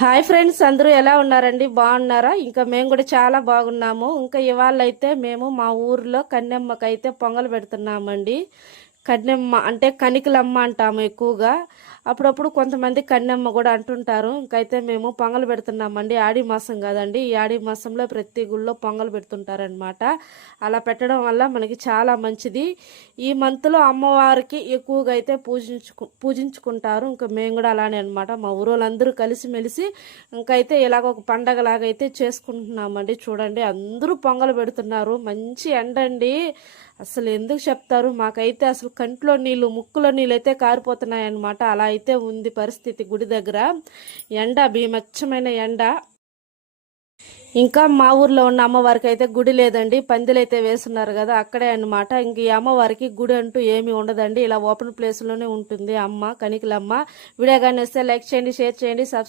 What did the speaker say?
Hi friends అందరూ ఎలా ఉన్నారండి? బాగున్నారా? ఇంకా మేము కూడా చాలా బాగున్నాము. ఇంకా ఇవాళ అయితే మేము మా ఊర్లో కన్నెమ్మకైతే పొంగల్ పెడుతున్నామండి. కన్నెమ్మ అంటే కనికలమ్మ అంటాము ఎక్కువగా. అప్పుడప్పుడు కొంతమంది కన్నెమ్మ కూడా అంటుంటారు ఇంకైతే మేము పొంగలు పెడుతున్నామండి ఆడి మాసం కాదండి. ఈ ఆడి మాసంలో ప్రతి గుళ్ళో పొంగలు పెడుతుంటారనమాట అలా పెట్టడం వల్ల మనకి చాలా మంచిది. ఈ మంత్లో అమ్మవారికి ఎక్కువగా అయితే పూజించుకు పూజించుకుంటారు. ఇంకా మేము కూడా అలానే అనమాట మా ఊరోళ్ళందరూ కలిసిమెలిసి ఇంకైతే ఇలాగ ఒక పండగలాగైతే చేసుకుంటున్నామండి. చూడండి అందరూ పొంగలు పెడుతున్నారు. మంచి ఎండ అండి. అసలు ఎందుకు చెప్తారు? మాకైతే అసలు కంట్లో నీళ్ళు ముక్కులో నీళ్ళు అయితే కారిపోతున్నాయి అనమాట అలా అయితే ఉంది పరిస్థితి గుడి దగ్గర. ఎండ భీమచ్చమైన ఎండ. ఇంకా మా ఊర్లో ఉన్న అమ్మవారికి అయితే గుడి లేదండి. పందిలు అయితే వేస్తున్నారు కదా అక్కడే అన్నమాట. ఇంక ఈ అమ్మవారికి గుడి అంటూ ఏమీ ఉండదండి. ఇలా ఓపెన్ ప్లేస్లోనే ఉంటుంది అమ్మ కనికలమ్మ. వీడియో కానీ వస్తే లైక్ చేయండి షేర్ చేయండి సబ్స్క్రైబ్